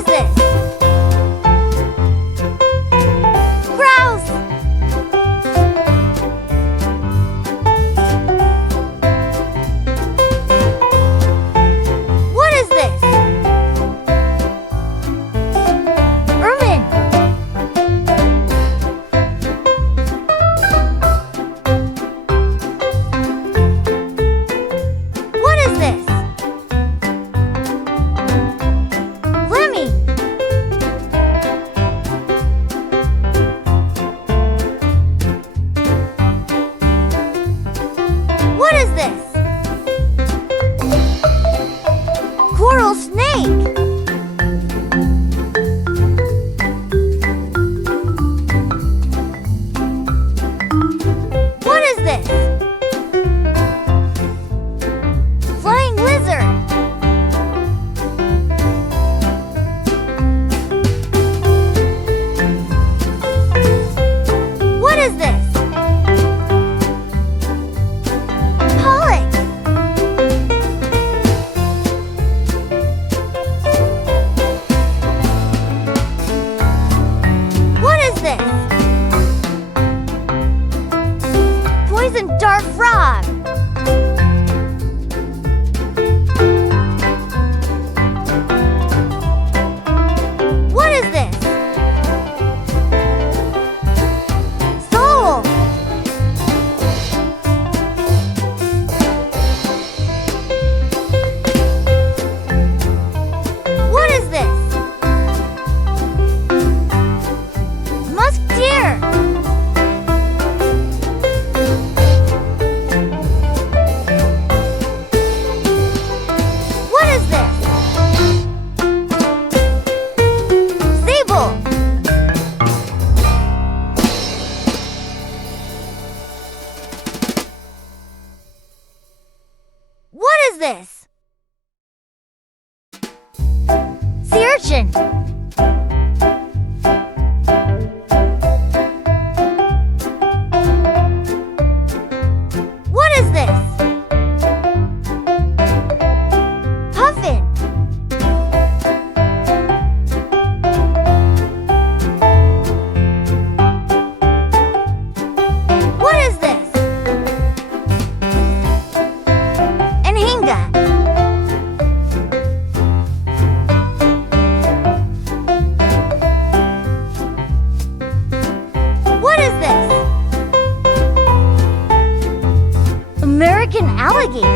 is this? Grouse! What is this? Ermine! What is this? Lemming! What is this? Coral snake! What is this? Flying lizard! What is this? Pollock! What is this? Poison dart frog! What is this? Soul! What is this? Musk deer! What is this? Sable! What is this? Sea urchin! What is this? Puffin! What is this? Anhinga! What is this? American alligator!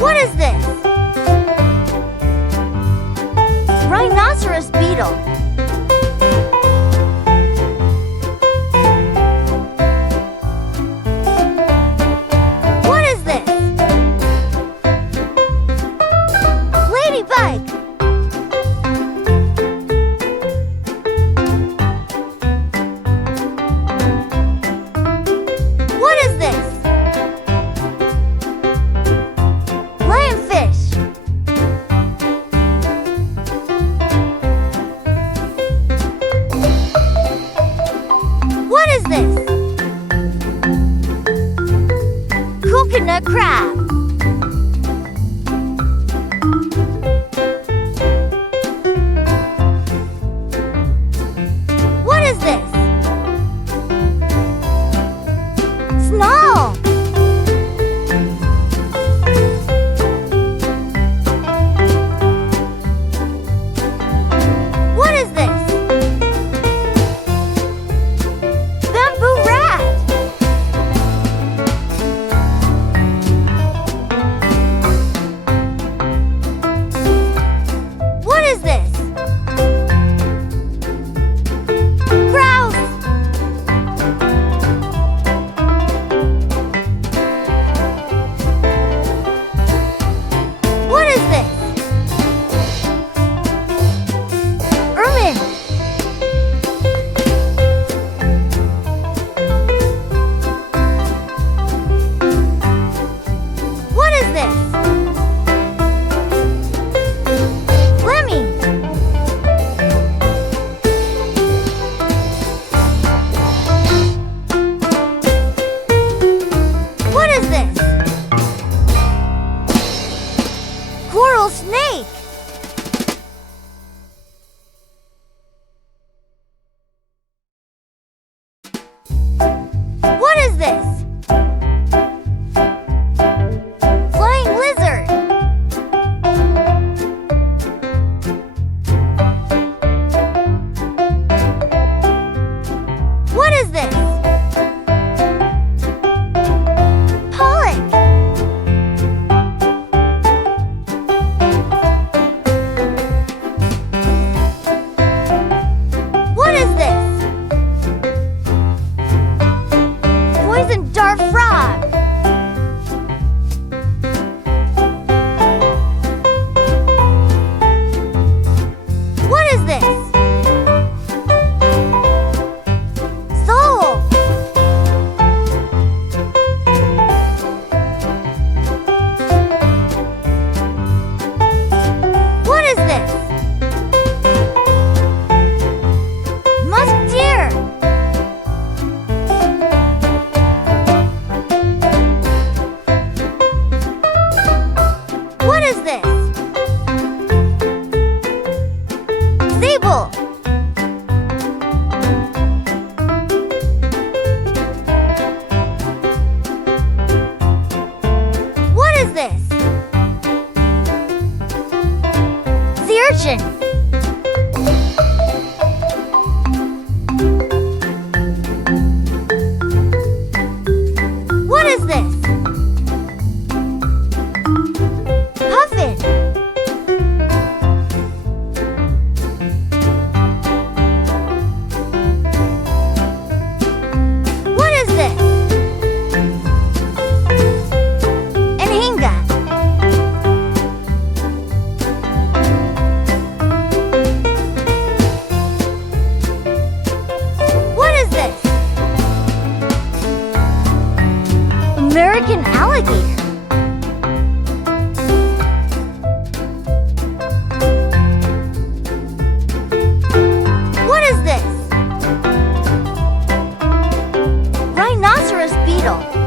What is this? Rhinoceros beetle! What is this? Ladybug! What is this? Lionfish! What is this? Coconut crab! What is this? Snarl! What is this? Bamboo rat! pigeon. What is this? Puffin. What is this? An hinga. What is this? American alligator. What is this? Rhinoceros beetle.